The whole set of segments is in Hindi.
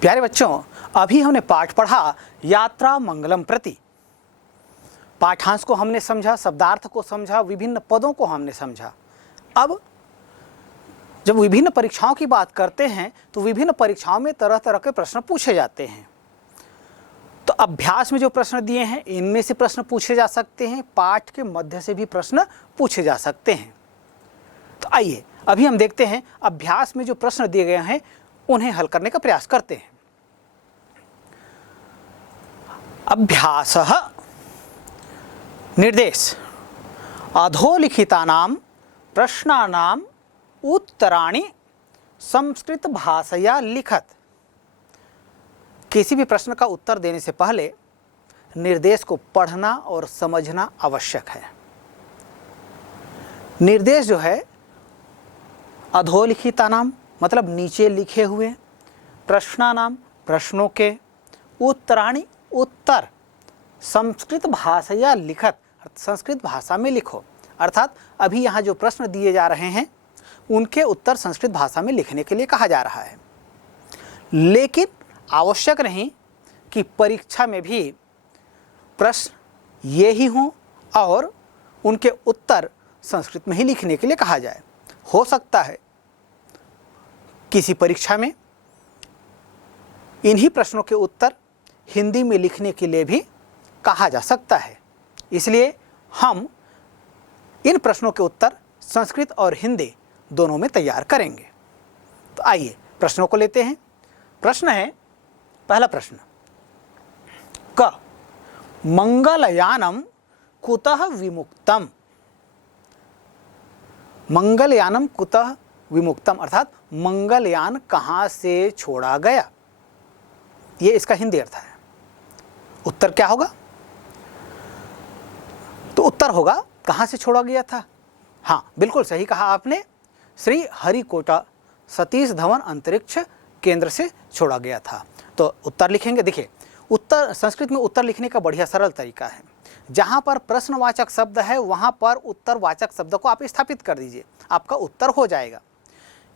प्यारे बच्चों, अभी हमने पाठ पढ़ा यात्रा मंगलम प्रति। पाठांश को हमने समझा, शब्दार्थ को समझा, विभिन्न पदों को हमने समझा। अब जब विभिन्न परीक्षाओं की बात करते हैं तो विभिन्न परीक्षाओं में तरह तरह के प्रश्न पूछे जाते हैं। तो अभ्यास में जो प्रश्न दिए हैं इनमें से प्रश्न पूछे जा सकते हैं, पाठ के मध्य से भी प्रश्न पूछे जा सकते हैं। तो आइए अभी हम देखते हैं अभ्यास में जो प्रश्न दिए गए हैं उन्हें हल करने का प्रयास करते हैं। अभ्यासः निर्देश अधोलिखितानां प्रश्नानां उत्तराणि संस्कृत भाषया लिखत। किसी भी प्रश्न का उत्तर देने से पहले निर्देश को पढ़ना और समझना आवश्यक है। निर्देश जो है अधोलिखितानाम मतलब नीचे लिखे हुए, प्रश्नानाम प्रश्नों के, उत्तराणि उत्तर, संस्कृत भाषया लिखत संस्कृत भाषा में लिखो। अर्थात अभी यहाँ जो प्रश्न दिए जा रहे हैं उनके उत्तर संस्कृत भाषा में लिखने के लिए कहा जा रहा है। लेकिन आवश्यक नहीं कि परीक्षा में भी प्रश्न ये ही हों और उनके उत्तर संस्कृत में ही लिखने के लिए कहा जाए। हो सकता है किसी परीक्षा में इन्हीं प्रश्नों के उत्तर हिंदी में लिखने के लिए भी कहा जा सकता है। इसलिए हम इन प्रश्नों के उत्तर संस्कृत और हिंदी दोनों में तैयार करेंगे। तो आइए प्रश्नों को लेते हैं। प्रश्न है, पहला प्रश्न, क मंगलयानम कुतः विमुक्तम। मंगलयानम कुतः विमुक्तम अर्थात मंगलयान कहाँ से छोड़ा गया, ये इसका हिंदी अर्थ है। उत्तर क्या होगा? तो उत्तर होगा कहाँ से छोड़ा गया था। हाँ, बिल्कुल सही कहा आपने, श्री हरिकोटा सतीश धवन अंतरिक्ष केंद्र से छोड़ा गया था। तो उत्तर लिखेंगे। देखिए, उत्तर संस्कृत में उत्तर लिखने का बढ़िया सरल तरीका है। जहाँ पर प्रश्नवाचक शब्द है वहाँ पर उत्तरवाचक शब्द को आप स्थापित कर दीजिए, आपका उत्तर हो जाएगा।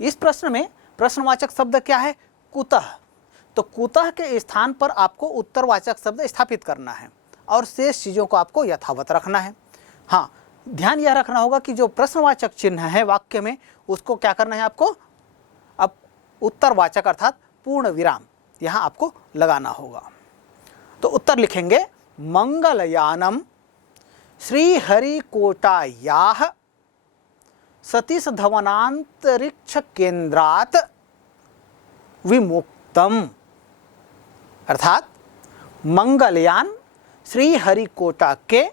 इस प्रश्न में प्रश्नवाचक शब्द क्या है? कुतः। तो कुतः के स्थान पर आपको उत्तरवाचक शब्द स्थापित करना है और शेष चीज़ों को आपको यथावत रखना है। हाँ, ध्यान यह रखना होगा कि जो प्रश्नवाचक चिन्ह है वाक्य में उसको क्या करना है आपको? अब उत्तरवाचक अर्थात पूर्ण विराम यहाँ आपको लगाना होगा। तो उत्तर लिखेंगे मंगलयानम श्रीहरिकोटायाः सतीश धवनांतरिक्ष केंद्रात् विमुक्तम। अर्थात मंगलयान श्रीहरिकोटा के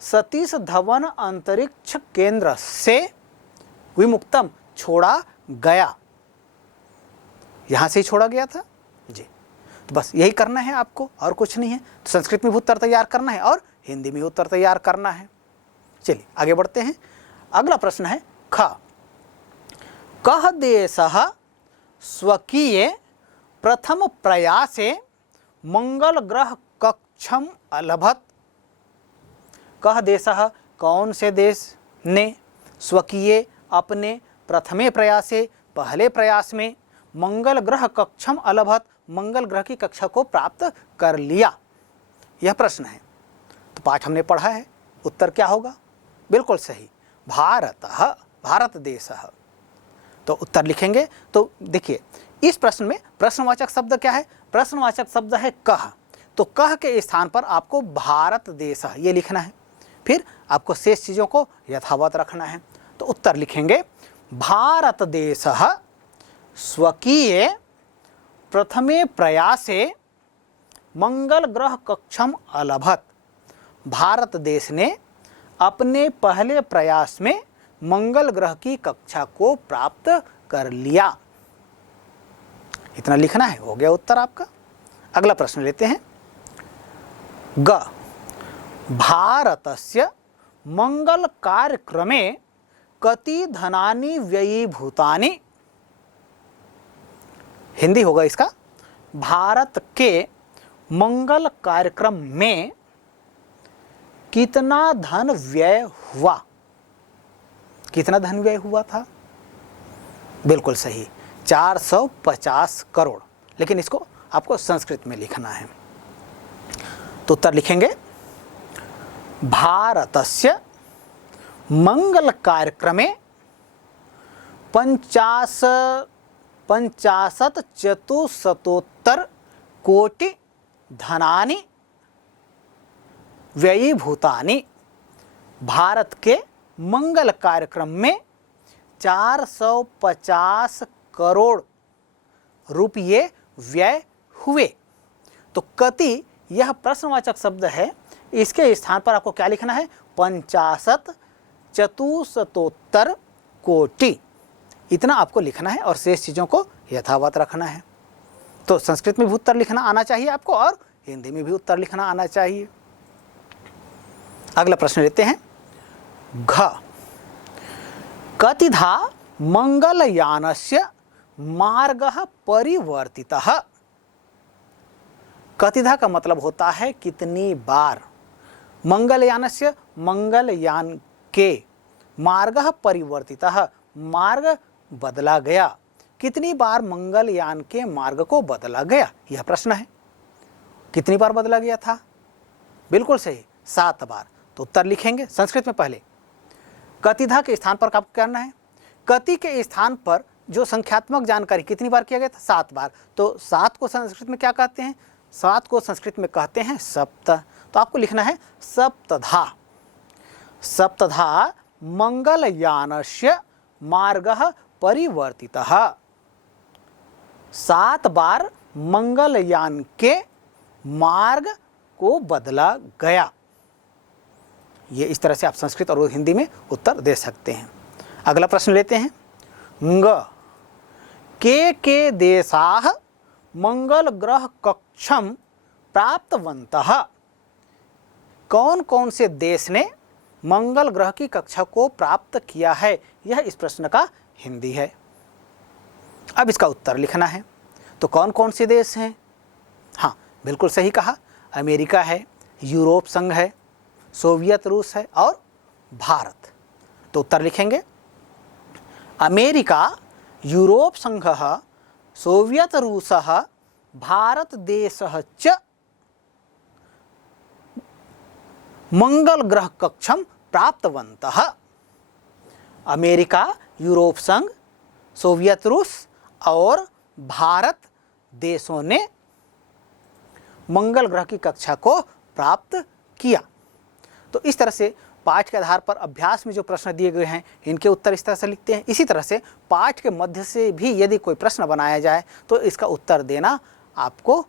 सतीश धवन अंतरिक्ष केंद्र से विमुक्तम छोड़ा गया, यहाँ से ही छोड़ा गया था जी। तो बस यही करना है आपको और कुछ नहीं है। तो संस्कृत में भी उत्तर तैयार करना है और हिंदी में भी उत्तर तैयार करना है। चलिए आगे बढ़ते हैं। अगला प्रश्न है ख कः देशः स्वकीय प्रथम प्रयासे मंगल ग्रह कक्षम अलभत। कः देशः कौन से देश ने स्वकीय अपने प्रथमे प्रयासे पहले प्रयास में मंगल ग्रह कक्षम अलभत मंगल ग्रह की कक्षा को प्राप्त कर लिया, यह प्रश्न है। तो पाठ हमने पढ़ा है, उत्तर क्या होगा? बिल्कुल सही, भारतः, भारत देशः। तो उत्तर लिखेंगे। तो देखिए, इस प्रश्न में प्रश्नवाचक शब्द क्या है? प्रश्नवाचक शब्द है कः। तो कः के स्थान पर आपको भारत देशः ये लिखना है, फिर आपको शेष चीज़ों को यथावत रखना है। तो उत्तर लिखेंगे भारत देशः स्वकीय प्रथमे प्रयासे मंगल ग्रह कक्षम अलभत। भारत देश ने अपने पहले प्रयास में मंगल ग्रह की कक्षा को प्राप्त कर लिया। इतना लिखना है, हो गया उत्तर आपका। अगला प्रश्न लेते हैं। ग भारतस्य मंगल कार्यक्रमे कति धनानि व्ययीभूतानि। हिंदी होगा इसका, भारत के मंगल कार्यक्रम में कितना धन व्यय हुआ। कितना धन व्यय हुआ था? बिल्कुल सही, 450 करोड़। लेकिन इसको आपको संस्कृत में लिखना है। तो उत्तर लिखेंगे भारतस्य मंगल कार्यक्रमे 50 कोटि धनानि व्ययीभूतानि। भारत के मंगल कार्यक्रम में 450 करोड़ रुपये व्यय हुए। तो कति यह प्रश्नवाचक शब्द है, इसके स्थान पर आपको क्या लिखना है? 50 कोटि, इतना आपको लिखना है और शेष चीज़ों को यथावत रखना है। तो संस्कृत में भी उत्तर लिखना आना चाहिए आपको और हिंदी में भी उत्तर लिखना आना चाहिए। अगला प्रश्न लेते हैं। घ कतिधा मंगलयानस्य मार्गः परिवर्तितः। कतिधा का मतलब होता है कितनी बार, मंगलयानस्य मंगलयान के, मार्गः परिवर्तितः मार्ग बदला गया, कितनी बार मंगलयान के मार्ग को बदला गया, यह प्रश्न है। कितनी बार बदला गया था? बिल्कुल सही, 7 बार। तो उत्तर लिखेंगे संस्कृत में पहले। कतिधा के स्थान पर आपको करना है, कति के स्थान पर जो संख्यात्मक जानकारी कितनी बार किया गया था? 7 बार। तो 7 को संस्कृत में क्या कहते हैं? 7 को संस्कृत में कहते हैं सप्त। तो आपको लिखना है सप्तधा। सप्तधा मंगलयानस्य मार्गः परिवर्तितः। 7 बार मंगलयान के मार्ग को बदला गया। ये इस तरह से आप संस्कृत और हिंदी में उत्तर दे सकते हैं। अगला प्रश्न लेते हैं। ङ के देशाः मंगल ग्रह कक्षम प्राप्तवन्तः। कौन कौन से देश ने मंगल ग्रह की कक्षा को प्राप्त किया है, यह इस प्रश्न का हिंदी है। अब इसका उत्तर लिखना है। तो कौन कौन से देश हैं? हाँ, बिल्कुल सही कहा, अमेरिका है, यूरोप संघ है, सोवियत रूस है और भारत। तो उत्तर लिखेंगे अमेरिका, यूरोप संघः, सोवियत रूसः, भारत देशः च मंगल ग्रह कक्षम प्राप्तवन्तः। अमेरिका, यूरोप संघ, सोवियत रूस और भारत देशों ने मंगल ग्रह की कक्षा को प्राप्त किया। तो इस तरह से पाठ के आधार पर अभ्यास में जो प्रश्न दिए गए हैं इनके उत्तर इस तरह से लिखते हैं। इसी तरह से पाठ के मध्य से भी यदि कोई प्रश्न बनाया जाए तो इसका उत्तर देना आपको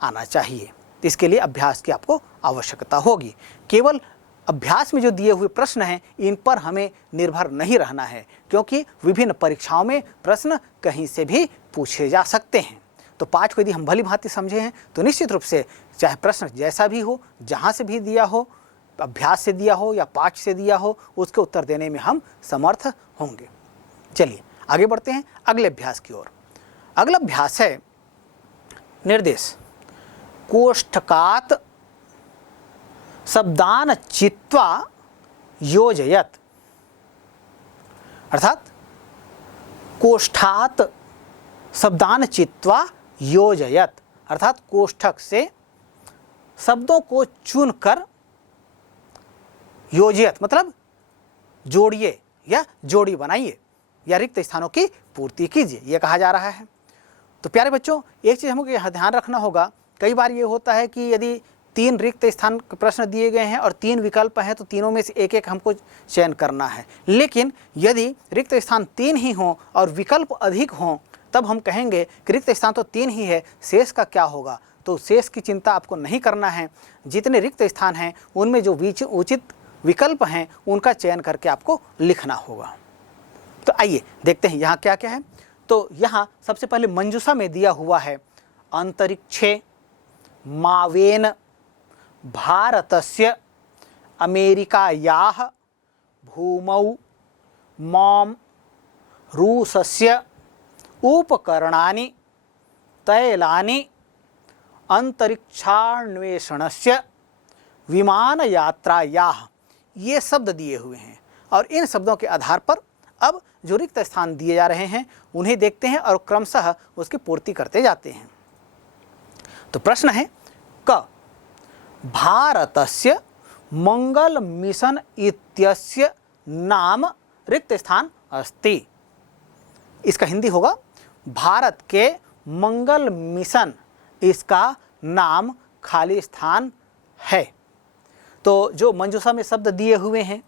आना चाहिए। इसके लिए अभ्यास की आपको आवश्यकता होगी। केवल अभ्यास में जो दिए हुए प्रश्न हैं इन पर हमें निर्भर नहीं रहना है, क्योंकि विभिन्न परीक्षाओं में प्रश्न कहीं से भी पूछे जा सकते हैं। तो पाठ को यदि हम भली भांति समझे हैं तो निश्चित रूप से चाहे प्रश्न जैसा भी हो, जहाँ से भी दिया हो, अभ्यास से दिया हो या पाठ से दिया हो, उसके उत्तर देने में हम समर्थ होंगे। चलिए आगे बढ़ते हैं अगले अभ्यास की ओर। अगला अभ्यास है निर्देश। कोष्ठकात् शब्दान चित्वा योजयत। अर्थात कोष्ठात शब्दान चित्वा योजयत, अर्थात कोष्ठक से शब्दों को चुनकर योजयत मतलब जोड़िए या जोड़ी बनाइए या रिक्त स्थानों की पूर्ति कीजिए, यह कहा जा रहा है। तो प्यारे बच्चों, एक चीज़ हमको यहाँ ध्यान रखना होगा, कई बार ये होता है कि यदि 3 रिक्त स्थान प्रश्न दिए गए हैं और 3 विकल्प हैं तो तीनों में से एक एक हमको चयन करना है। लेकिन यदि रिक्त स्थान 3 ही हों और विकल्प अधिक हों तब हम कहेंगे कि रिक्त स्थान तो 3 ही है, शेष का क्या होगा? तो शेष की चिंता आपको नहीं करना है। जितने रिक्त स्थान हैं उनमें जो उचित विकल्प हैं उनका चयन करके आपको लिखना होगा। तो आइए देखते हैं यहाँ क्या क्या है। तो यहाँ सबसे पहले मंजूषा में दिया हुआ है अंतरिक्षे मावेन भारतस्य अमेरिकायाः भूमौ मां रूसस्य उपकरणानि तैलानि अंतरिक्षान्वेषणस्य विमानयात्रायाः, ये शब्द दिए हुए हैं और इन शब्दों के आधार पर अब जो रिक्त स्थान दिए जा रहे हैं उन्हें देखते हैं और क्रमशः उसकी पूर्ति करते जाते हैं। तो प्रश्न है क भारतस्य मंगल मिशन इत्यस्य नाम रिक्त स्थान अस्ति। इसका हिंदी होगा भारत के मंगल मिशन, इसका नाम खाली स्थान है। तो जो मंजूषा में शब्द दिए हुए हैं,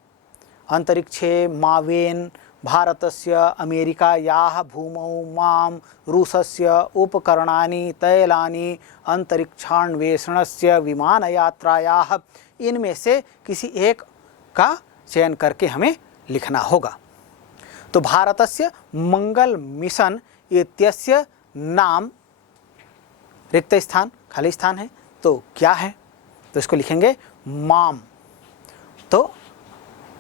अंतरिक्षे मावेन भारतस्य अमेरिकायाः भूमौ मां रूसस्य उपकरणानि तैलानि अंतरिक्षान्वेषणस्य विमानयात्रायाः, इनमें से किसी एक का चयन करके हमें लिखना होगा। तो भारतस्य मंगल मिशन इत्यस्य नाम रिक्त स्थान खाली स्थान है, तो क्या है? तो इसको लिखेंगे माम। तो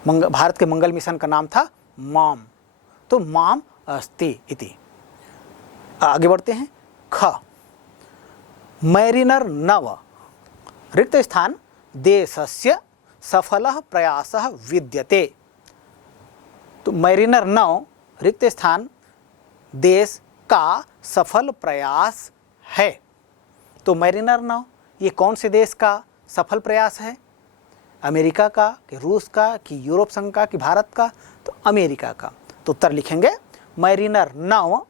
भारत के मंगल मिशन का नाम था माम, तो माम अस्ति इति। आगे बढ़ते हैं। ख मैरिनर नव रिक्त स्थान देशस्य सफलः प्रयासः विद्यते। तो मैरिनर नव रिक्त स्थान देश का सफल प्रयास है। तो मैरिनर नव ये कौन से देश का सफल प्रयास है? अमेरिका का कि रूस का कि यूरोप संघ का कि भारत का? तो अमेरिका का। तो उत्तर लिखेंगे मैरिनर नव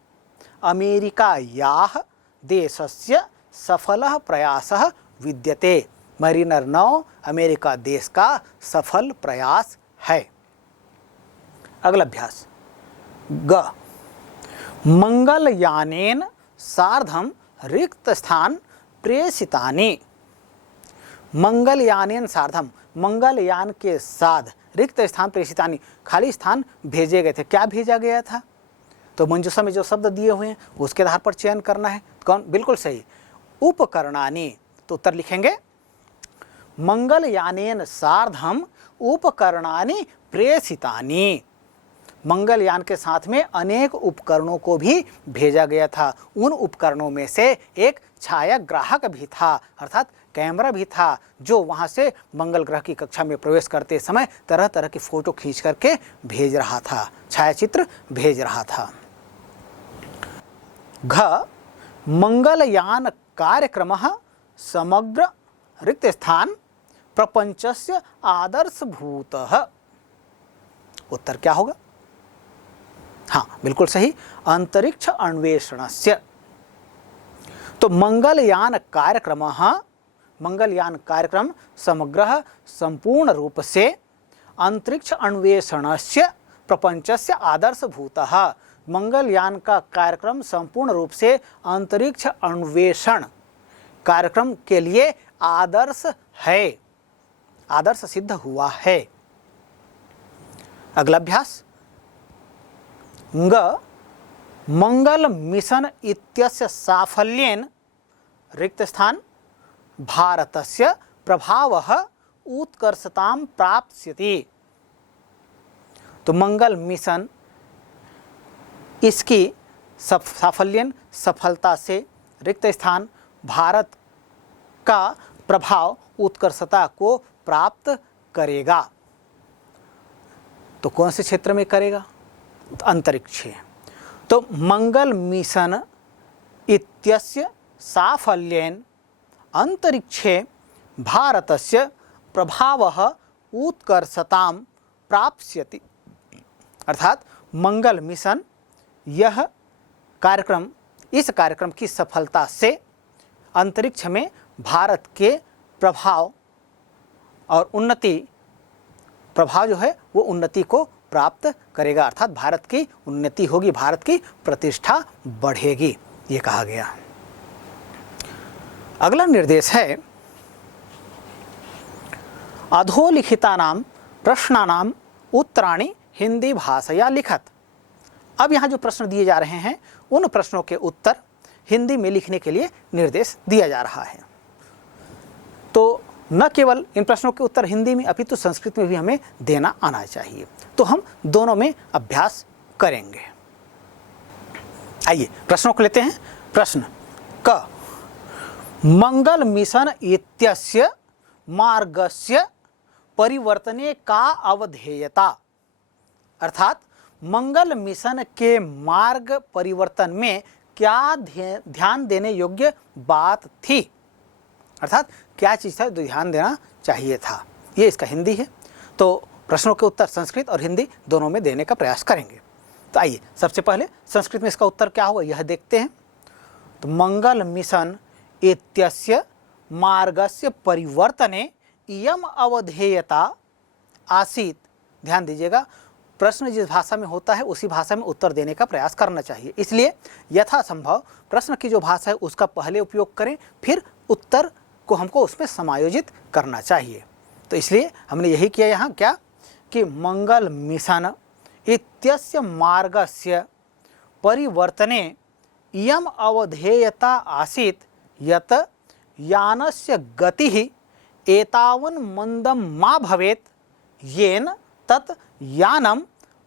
अमेरिकायाः देशस्य सफलः प्रयासः विद्यते। मैरिनर नव अमेरिका देश का सफल प्रयास है। अगला अभ्यास ग मंगलयानेन सार्धम रिक्त स्थान प्रेषितानि। मंगलयानेन सार्धम, मंगलयान के साथ रिक्त स्थान प्रेषितानि, खाली स्थान भेजे गए थे। क्या भेजा गया था? तो मंजूषा में जो शब्द दिए हुए हैं उसके आधार पर चयन करना है। कौन? बिल्कुल सही, उपकरणानि। तो उत्तर लिखेंगे मंगलयानेन सार्धम उपकरणानि प्रेषितानि। मंगलयान के साथ में अनेक उपकरणों को भी भेजा गया था। उन उपकरणों में से एक छायाग्राहक भी था, अर्थात कैमरा भी था, जो वहां से मंगल ग्रह की कक्षा में प्रवेश करते समय तरह तरह की फोटो खींच करके भेज रहा था, छायाचित्र भेज रहा था। घ मंगलयान कार्यक्रमः समग्र रिक्त स्थान प्रपंचस्य आदर्शभूतः। उत्तर क्या होगा? हाँ, बिल्कुल सही, अंतरिक्ष अन्वेषणस्य। तो मंगलयान कार्यक्रम समग्र संपूर्ण रूप से अंतरिक्ष अन्वेषणस्य प्रपंचस्य आदर्शभूतः। मंगलयान का कार्यक्रम संपूर्ण रूप से अंतरिक्ष अन्वेषण कार्यक्रम के लिए आदर्श है, आदर्श सिद्ध हुआ है। अगला अभ्यास ग मंगल मिशन इत्यस्य साफल्येन रिक्त स्थान भारतस्य प्रभावः उत्कर्षतां प्राप्स्यति। तो मंगल मिशन, इसकी साफल्यन सफलता से रिक्त स्थान भारत का प्रभाव उत्कर्षता को प्राप्त करेगा। तो कौन से क्षेत्र में करेगा? तो अंतरिक्ष। तो मंगल मिशन इत्यस्य साफल्येन अंतरिक्षे भारतस्य प्रभावः उत्कर्षतां प्राप्स्यति। अर्थात मंगल मिशन, यह कार्यक्रम, इस कार्यक्रम की सफलता से अंतरिक्ष में भारत के प्रभाव और उन्नति, प्रभाव जो है वो उन्नति को प्राप्त करेगा, अर्थात भारत की उन्नति होगी, भारत की प्रतिष्ठा बढ़ेगी, ये कहा गया। अगला निर्देश है अधोलिखितानां प्रश्नानां उत्तराणि हिंदी भाषया लिखत। अब यहाँ जो प्रश्न दिए जा रहे हैं उन प्रश्नों के उत्तर हिंदी में लिखने के लिए निर्देश दिया जा रहा है। तो न केवल इन प्रश्नों के उत्तर हिंदी में अपितु संस्कृत में भी हमें देना आना चाहिए। तो हम दोनों में अभ्यास करेंगे। आइए प्रश्नों को लेते हैं। प्रश्न क मंगल मिशन इत्यस्य मार्गस्य परिवर्तने का अवधेयता। अर्थात मंगल मिशन के मार्ग परिवर्तन में क्या ध्यान देने योग्य बात थी, अर्थात क्या चीज़ था जो ध्यान देना चाहिए था। ये इसका हिंदी है। तो प्रश्नों के उत्तर संस्कृत और हिंदी दोनों में देने का प्रयास करेंगे। तो आइए सबसे पहले संस्कृत में इसका उत्तर क्या होगा यह देखते हैं। तो मंगल मिशन इत्यस्य मार्गस्य परिवर्तने इयम अवधेयता आसीत। ध्यान दीजिएगा, प्रश्न जिस भाषा में होता है उसी भाषा में उत्तर देने का प्रयास करना चाहिए, इसलिए यथासंभव प्रश्न की जो भाषा है उसका पहले उपयोग करें, फिर उत्तर को हमको उसमें समायोजित करना चाहिए। तो इसलिए हमने यही किया यहाँ क्या कि मंगल मिशन इत्यस्य मार्गस्य परिवर्तने इयम अवधेयता आसीत् यत् यानस्य गतिः एतावन् मंदं मा भवेत् येन तत् यानं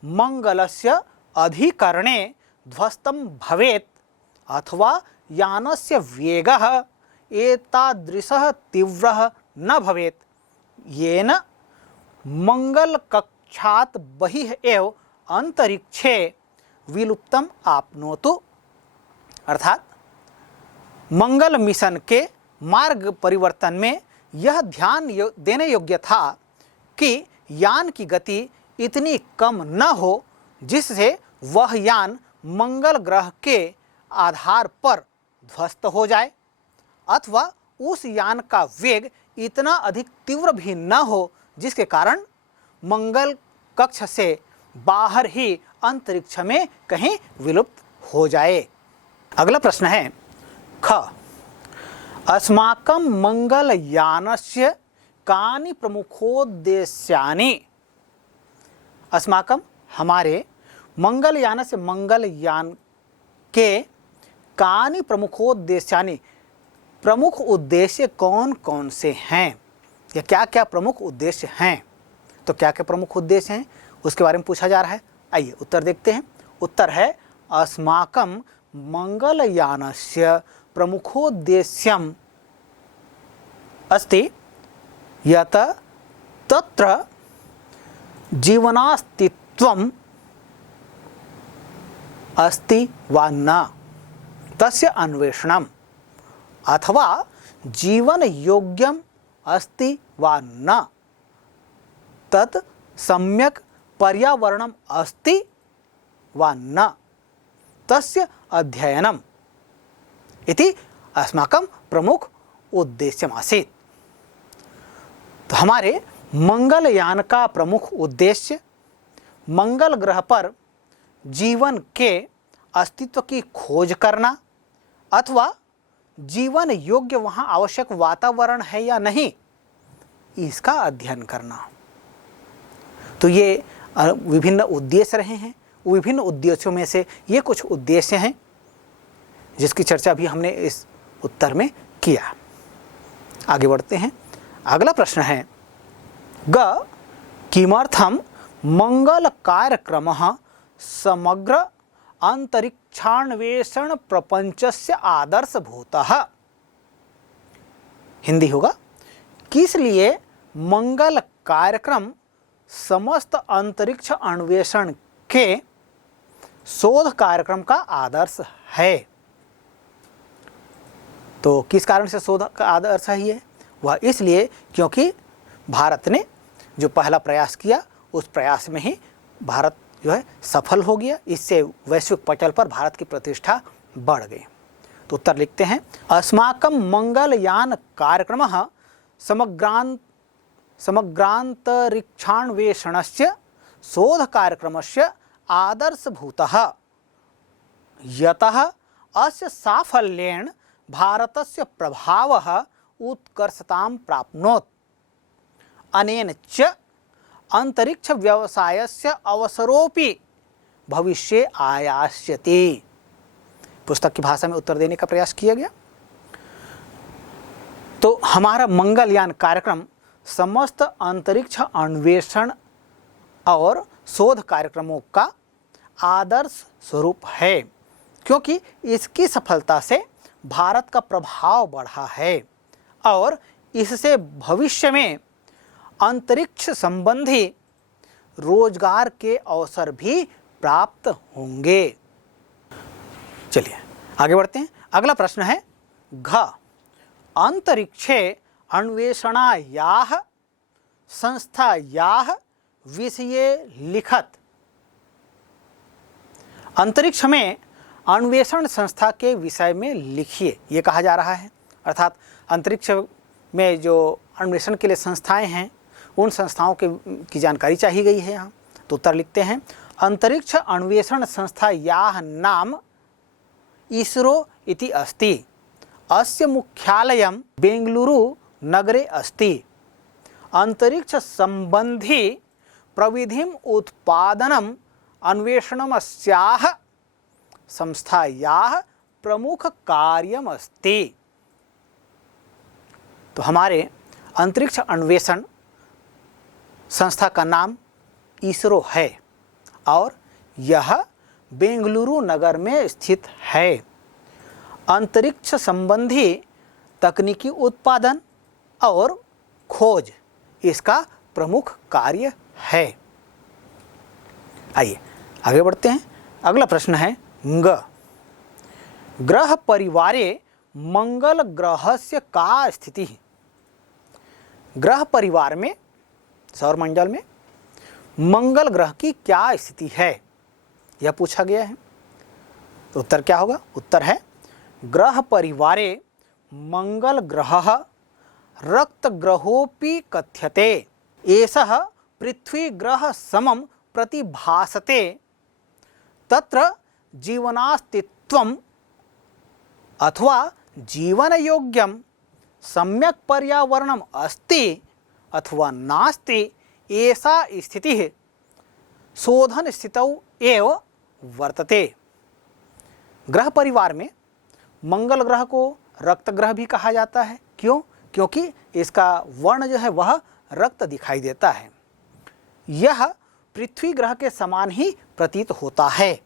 मंगलस्य अधिकरणे ध्वस्तं भवेत् अथवा यानस्य वेगः एतादृशः तीव्रः न भवेत् येन मंगल कक्षात् बहिः एव अंतरिक्षे विलुप्तम आपनोतु। अर्थात मंगल मिशन के मार्ग परिवर्तन में यह ध्यान देने योग्य था कि यान की गति इतनी कम न हो जिससे वह यान मंगल ग्रह के आधार पर ध्वस्त हो जाए, अथवा उस यान का वेग इतना अधिक तीव्र भी न हो जिसके कारण मंगल कक्ष से बाहर ही अंतरिक्ष में कहीं विलुप्त हो जाए। अगला प्रश्न है ख अस्माकं मंगलयानस्य कानि प्रमुखोद्देश्यानि। अस्माकं हमारे मंगलयानस्य मंगलयान के कानि प्रमुखोद्देश्यानि प्रमुख उद्देश्य कौन कौन से हैं या क्या क्या प्रमुख उद्देश्य हैं। तो क्या क्या प्रमुख उद्देश्य हैं उसके बारे में पूछा जा रहा है। आइए उत्तर देखते हैं। उत्तर है अस्माकं मंगलयानस्य प्रमुखोद्देश्यम् अस्ति यत् तत्र जीवनास्तित्वम् अस्ति वा न तस्य अन्वेषणम् अथवा जीवन योग्यम् अस्ति वा न तत् सम्यक् पर्यावरणम् अस्ति वा न तस्य अध्ययनम् इति अस्माकं प्रमुख उद्देश्यम् आसीत्। तो हमारे मंगलयान का प्रमुख उद्देश्य मंगल ग्रह पर जीवन के अस्तित्व की खोज करना अथवा जीवन योग्य वहाँ आवश्यक वातावरण है या नहीं इसका अध्ययन करना। तो ये विभिन्न उद्देश्य रहे हैं। विभिन्न उद्देश्यों में से ये कुछ उद्देश्य हैं जिसकी चर्चा भी हमने इस उत्तर में किया। आगे बढ़ते हैं। अगला प्रश्न है ग किमर्थम मंगल कार्यक्रमः समग्र अंतरिक्षान्वेषण प्रपंचस्य आदर्शभूतः। हिंदी होगा किस लिए मंगल कार्यक्रम समस्त अंतरिक्ष अन्वेषण के शोध कार्यक्रम का आदर्श है। तो किस कारण से शोध का आदर्श है ये? वह इसलिए क्योंकि भारत ने जो पहला प्रयास किया उस प्रयास में ही भारत जो है सफल हो गया। इससे वैश्विक पटल पर भारत की प्रतिष्ठा बढ़ गई। तो उत्तर लिखते हैं अस्माकं मंगलयान कार्यक्रमः समग्रांतरिक्षान्वेषणस्य शोध कार्यक्रमस्य आदर्शभूतः यतः अस्य साफल्येन भारतस्य प्रभावः उत्कर्षतां प्राप्नोत् अनेन च अंतरिक्ष व्यवसायस्य अवसरोपि भविष्ये आयास्यति। पुस्तक की भाषा में उत्तर देने का प्रयास किया गया। तो हमारा मंगलयान कार्यक्रम समस्त अंतरिक्ष अन्वेषण और शोध कार्यक्रमों का आदर्श स्वरूप है क्योंकि इसकी सफलता से भारत का प्रभाव बढ़ा है और इससे भविष्य में अंतरिक्ष संबंधी रोजगार के अवसर भी प्राप्त होंगे। चलिए आगे बढ़ते हैं। अगला प्रश्न है घ अंतरिक्षे अन्वेषणायाः संस्थायाः विषये लिखत। अंतरिक्ष में अन्वेषण संस्था के विषय में लिखिए, ये कहा जा रहा है। अर्थात अंतरिक्ष में जो अन्वेषण के लिए संस्थाएं हैं, उन संस्थाओं की जानकारी चाहिए गई है यहाँ। तो उत्तर लिखते हैं, अंतरिक्ष अन्वेषण संस्थायाः नाम इसरो इति अस्ति। अस्य मुख्यालयं बेंगलुरु नगरे अस्ति। अंतरिक्ष संबंधी प्रविधिम उत्पादनम अन्वेषणमस्याः संस्थायाः प्रमुख कार्यम अस्ति। तो हमारे अंतरिक्ष अन्वेषण संस्था का नाम इसरो है और यह बेंगलुरु नगर में स्थित है। अंतरिक्ष संबंधी तकनीकी उत्पादन और खोज इसका प्रमुख कार्य है। आइए आगे बढ़ते हैं। अगला प्रश्न है ग। ग्रह परिवारे मंगल ग्रहस्य का स्थिति। ग्रह परिवार में, सौरमंडल में मंगल ग्रह की क्या स्थिति है, यह पूछा गया है। तो उत्तर क्या होगा? उत्तर है ग्रह परिवारे मंगल ग्रहः रक्त ग्रहोपि कथ्यते। एषः पृथ्वी ग्रह समं प्रतिभासते। तत्र जीवनास्तित्वम् अथवा जीवन योग्यं सम्यक् पर्यावरणम् अस्ति अथवा नास्ति, एषा स्थितिः शोधन स्थितौ एव वर्तते। ग्रह परिवार में मंगल ग्रह को रक्त ग्रह भी कहा जाता है। क्यों? क्योंकि इसका वर्ण जो है वह रक्त दिखाई देता है। यह पृथ्वी ग्रह के समान ही प्रतीत होता है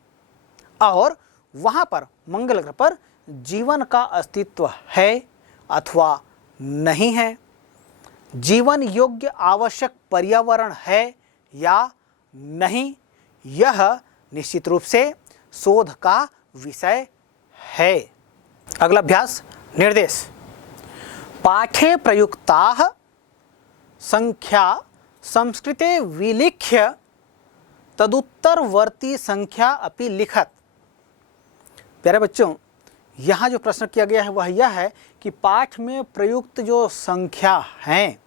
और वहाँ पर मंगल ग्रह पर जीवन का अस्तित्व है अथवा नहीं है, जीवन योग्य आवश्यक पर्यावरण है या नहीं, यह निश्चित रूप से शोध का विषय है। अगला अभ्यास निर्देश। पाठे प्रयुक्ताः संख्या संस्कृते विलिख्य तदुत्तरवर्ती संख्या अपि लिखत। प्यारे बच्चों, यहाँ जो प्रश्न किया गया है वह यह है कि पाठ में प्रयुक्त जो संख्या हैं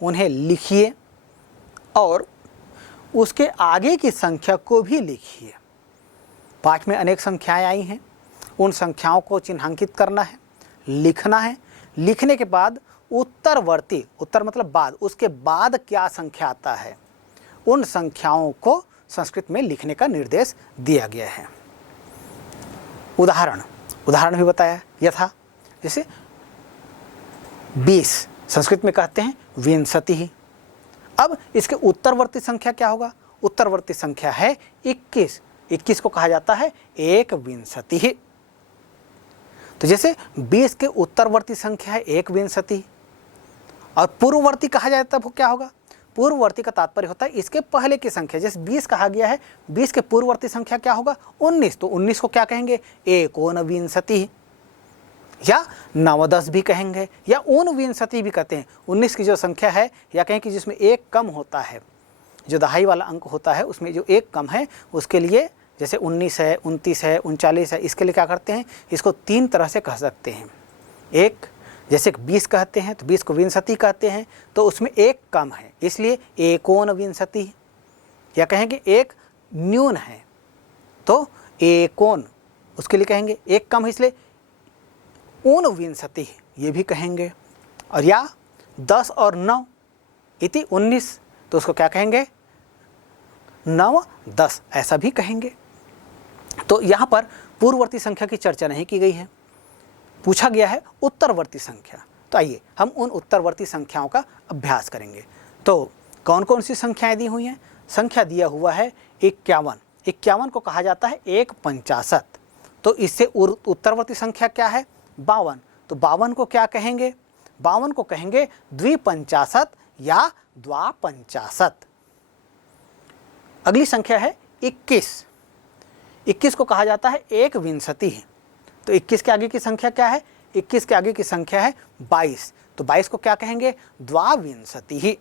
उन्हें लिखिए और उसके आगे की संख्या को भी लिखिए। पाठ में अनेक संख्याएं आई हैं, उन संख्याओं को चिन्हांकित करना है, लिखना है। लिखने के बाद उत्तरवर्ती, उत्तर मतलब बाद, उसके बाद क्या संख्या आता है, उन संख्याओं को संस्कृत में लिखने का निर्देश दिया गया है। उदाहरण भी बताया यथा, जैसे 20 संस्कृत में कहते हैं विंशतिः। अब इसके उत्तरवर्ती संख्या क्या होगा? उत्तरवर्ती संख्या है 21। 21 को कहा जाता है एक विंशतिः। तो जैसे 20 के उत्तरवर्ती संख्या है एक विंशति और पूर्ववर्ती कहा जाए तब क्या होगा? पूर्ववर्ती का तात्पर्य होता है इसके पहले की संख्या। जैसे 20 कहा गया है, 20 के पूर्ववर्ती संख्या क्या होगा? 19। तो 19 को क्या कहेंगे? एकोनविंशतिः या नवदस भी कहेंगे या ऊनविंशति भी कहते हैं। 19 की जो संख्या है या कहें कि जिसमें एक कम होता है, जो दहाई वाला अंक होता है उसमें जो एक कम है, उसके लिए जैसे 19 है, 29 है, 39 है, इसके लिए क्या करते हैं? इसको 3 तरह से कह सकते हैं। एक, जैसे 20 कहते हैं तो 20 को विंशति कहते हैं, तो उसमें एक कम है इसलिए एकोनविंशति, या कहेंगे एक न्यून है तो एकोन, उसके लिए कहेंगे एक कम है इसलिए ऊनविंशति, ये भी कहेंगे। और या 10 और 9 इति 19, तो उसको क्या कहेंगे? 9 10, ऐसा भी कहेंगे। तो यहाँ पर पूर्ववर्ती संख्या की चर्चा नहीं की गई है, पूछा गया है उत्तरवर्ती संख्या। तो आइए हम उन उत्तरवर्ती संख्याओं का अभ्यास करेंगे। तो कौन कौन सी संख्याएं दी हुई हैं? संख्या दिया हुआ है 51। 51 को कहा जाता है 1/50। तो इससे उत्तरवर्ती संख्या क्या है? 52। तो 52 को क्या कहेंगे? 52 को कहेंगे द्विपंचाशत या द्वापंचाशत। अगली संख्या है 21। 21 को कहा जाता है एक विंशति। तो 21 के आगे की संख्या क्या है? 21 के आगे की संख्या है 22, तो 22 को क्या कहेंगे? द्वाविंशतिः।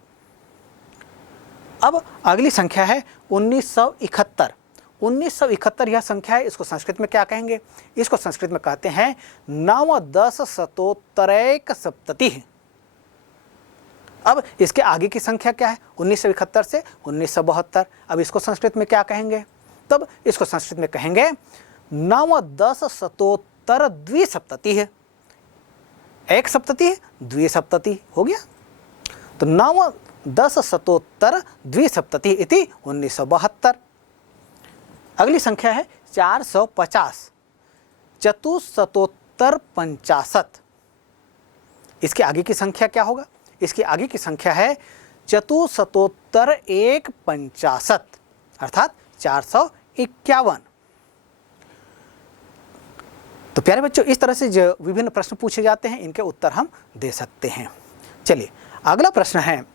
अब अगली संख्या है 1971। 1971 यह संख्या है, इसको संस्कृत में क्या कहेंगे? इसको संस्कृत में कहते हैं नवदशशतोत्तरैकसप्ततिः। अब इसके आगे की संख्या क्या है? 1971 से 1972। अब इसको संस्कृत में क्या कहेंगे? तब इसको संस्कृत में कहेंगे नवदशशतोत्तर द्विसप्ततिः। एक सप्तति द्विसप्तति हो गया, तो नवदशशतोत्तर द्विसप्तति इति 1972। अगली संख्या है 450, चतुस्शतोत्तर 50। इसके आगे की संख्या क्या होगा? इसके आगे की संख्या है चतुस्शतोत्तर 150, अर्थात 451। तो प्यारे बच्चों, इस तरह से जो विभिन्न प्रश्न पूछे जाते हैं, इनके उत्तर हम दे सकते हैं। चलिए अगला प्रश्न है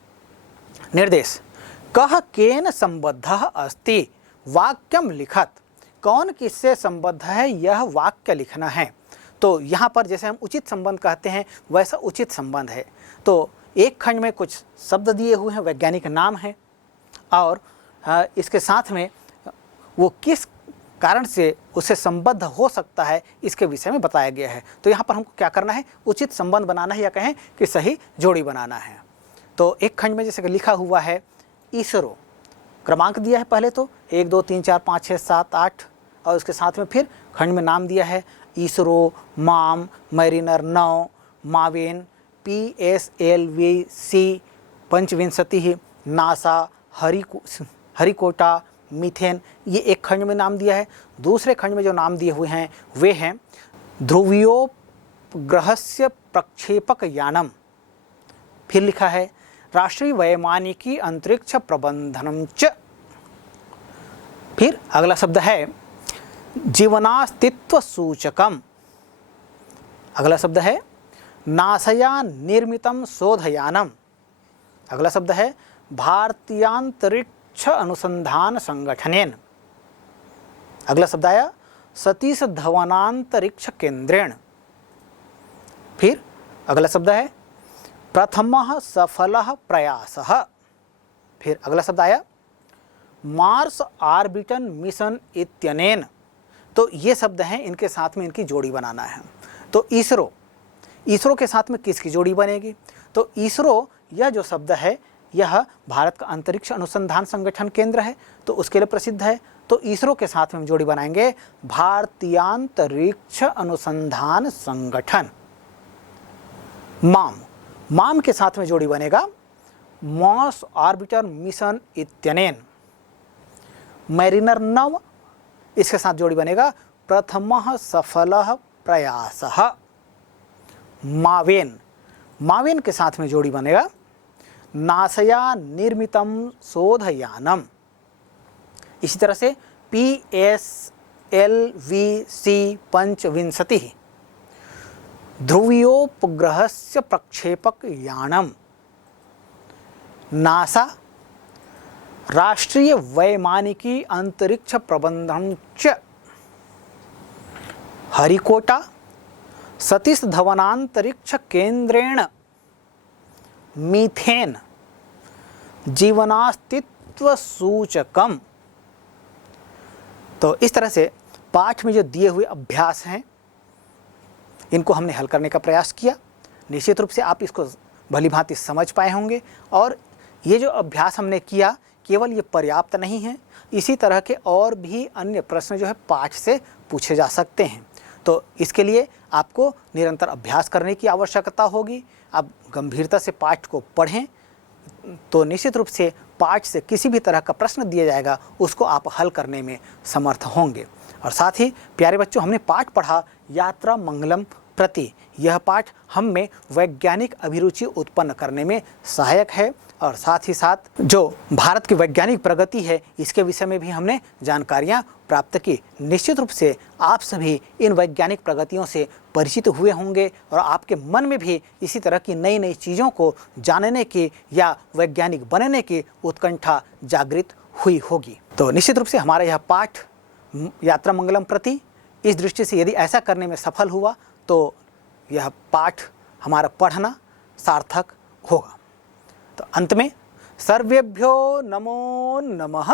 निर्देश। कह केन संबद्धः अस्ति वाक्यम लिखत। कौन किससे संबद्ध है, यह वाक्य लिखना है। तो यहाँ पर जैसे हम उचित संबंध कहते हैं, वैसा उचित संबंध है। तो एक खंड में कुछ शब्द दिए हुए हैं, वैज्ञानिक नाम है, और इसके साथ में वो किस कारण से उससे संबद्ध हो सकता है, इसके विषय में बताया गया है। तो यहाँ पर हमको क्या करना है? उचित संबंध बनाना है, या कहें कि सही जोड़ी बनाना है। तो एक खंड में जैसे कि लिखा हुआ है इसरो, क्रमांक दिया है पहले तो 1 2 3 4 5 6 7 8, और उसके साथ में फिर खंड में नाम दिया है ISRO, MOM, Mariner 9, MAVEN, PSLV पंचविंशतिः, नासा, हरिकोटा, मीथेन, ये एक खंड में नाम दिया है। दूसरे खंड में जो नाम दिए हुए हैं वे हैं ध्रुवीयोपग्रहस्य प्रक्षेपक यानम, फिर लिखा है राष्ट्रीय वैमानिकी अंतरिक्ष प्रबंधनम च। फिर अगला शब्द है जीवनास्तित्व सूचकम। अगला शब्द है नासया निर्मितम शोधयानम। अगला शब्द है भारतीयांतरिक्ष अनुसंधान संगठनेन। अगला शब्द आया सतीश धवनांतरिक्ष केंद्रेण। फिर अगला शब्द है प्रथमः सफलः प्रयासः। फिर अगला शब्द आया मार्स ऑर्बिटल मिशन इत्यनेन। तो ये शब्द हैं, इनके साथ में इनकी जोड़ी बनाना है। तो इसरो के साथ में किसकी जोड़ी बनेगी? तो इसरो यह जो शब्द है, यह भारत का अंतरिक्ष अनुसंधान संगठन केंद्र है, तो उसके लिए प्रसिद्ध है। तो इसरो के साथ में हम जोड़ी बनाएंगे भारतीयांतरिक्ष अनुसंधान संगठन। माम के साथ में जोड़ी बनेगा मार्स ऑर्बिटर मिशन इत्यनेन। मैरिनर 9, इसके साथ जोड़ी बनेगा प्रथमः सफलः प्रयासः। मावेन के साथ में जोड़ी बनेगा नासया निर्मितम शोधयानम। इसी तरह से PSLV पंचविंशतिः ध्रुवीयोपग्रहस्य प्रक्षेपक यानम। नासा राष्ट्रीय वैमानिकी अंतरिक्ष प्रबंधन च। हरिकोटा सतीश धवनांतरिक्ष केंद्रेण मीथेन जीवनास्तित्व सूचकम। तो इस तरह से पाठ में जो दिए हुए अभ्यास हैं, इनको हमने हल करने का प्रयास किया। निश्चित रूप से आप इसको भलीभांति समझ पाए होंगे, और ये जो अभ्यास हमने किया केवल ये पर्याप्त नहीं है, इसी तरह के और भी अन्य प्रश्न जो है पाठ से पूछे जा सकते हैं। तो इसके लिए आपको निरंतर अभ्यास करने की आवश्यकता होगी। आप गंभीरता से पाठ को पढ़ें, तो निश्चित रूप से पाठ से किसी भी तरह का प्रश्न दिया जाएगा उसको आप हल करने में समर्थ होंगे। और साथ ही प्यारे बच्चों, हमने पाठ पढ़ा यात्रा मंगलम प्रति। यह पाठ हम में वैज्ञानिक अभिरुचि उत्पन्न करने में सहायक है, और साथ ही साथ जो भारत की वैज्ञानिक प्रगति है, इसके विषय में भी हमने जानकारियाँ प्राप्त की। निश्चित रूप से आप सभी इन वैज्ञानिक प्रगतियों से परिचित हुए होंगे, और आपके मन में भी इसी तरह की नई नई चीज़ों को जानने की या वैज्ञानिक बनने की उत्कंठा जागृत हुई होगी। तो निश्चित रूप से हमारा यह पाठ यात्रा मंगलम प्रति, इस दृष्टि से यदि ऐसा करने में सफल हुआ तो यह पाठ हमारा पढ़ना सार्थक होगा। तो अंत में सर्वेभ्यो नमो नमः।